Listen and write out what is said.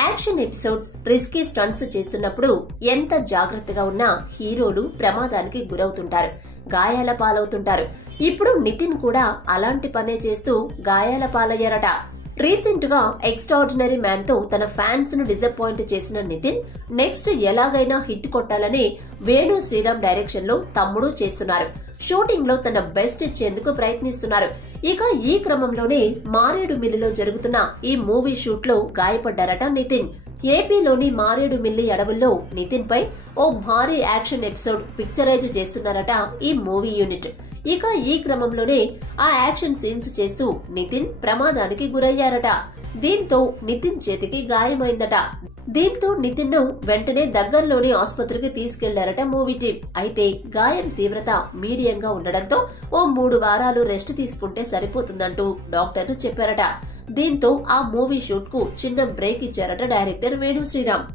Action episodes, risky stunts చేస్తున్నప్పుడు ఎంత జాగ్రత్తగా ఉన్నా హీరోలు ప్రమాదానికి గురవుతుంటారు, గాయాల పాలవుతుంటారు. ఇప్పుడు నితిన్ కూడా అలాంటి పనే చేస్తూ గాయాల పాలయ్యారట. రీసెంట్ గా ఎక్స్ట్రాఆర్డినరీ మ్యాన్ తో తన ఫ్యాన్స్ ను డిసప్పాయింట్ చేసిన నితిన్ నెక్స్ట్ ఎలాగైనా హిట్ కొట్టాలని వేణు శ్రీరామ్ డైరెక్షన్ లో తమ్ముడు చేస్తున్నారు. షూటింగ్ లో తన బెస్ట్ ఇచ్చేందుకు ప్రయత్నిస్తున్నారు. ఇక ఈ క్రమంలోనే మారేడుమిల్లిలో జరుగుతున్న ఈ మూవీ షూట్ లో గాయపడ్డారట నితిన్. ఏపీలోని మారేడుమిల్లి అడవుల్లో నితిన్ పై ఓ భారీ యాక్షన్ ఎపిసోడ్ పిక్చరైజ్ చేస్తున్నారట ఈ మూవీ యూనిట్. ఇక ఈ క్రమంలోనే ఆ యాక్షన్ సీన్స్ చేస్తూ నితిన్ ప్రమాదానికి గురయ్యారట. దీంతో నితిన్ చేతికి గాయమైందట. దీంతో నితిన్ ను వెంటనే దగ్గరలోని ఆసుపత్రికి తీసుకెళ్లారట మూవీ టీం. అయితే గాయం తీవ్రత మీడియంగా ఉండడంతో ఓ 3 వారాలు రెస్ట్ తీసుకుంటే సరిపోతుందంటూ డాక్టర్లు చెప్పారట. దీంతో ఆ మూవీ షూట్ కు చిన్న బ్రేక్ ఇచ్చారట డైరెక్టర్ వేణు శ్రీరామ్.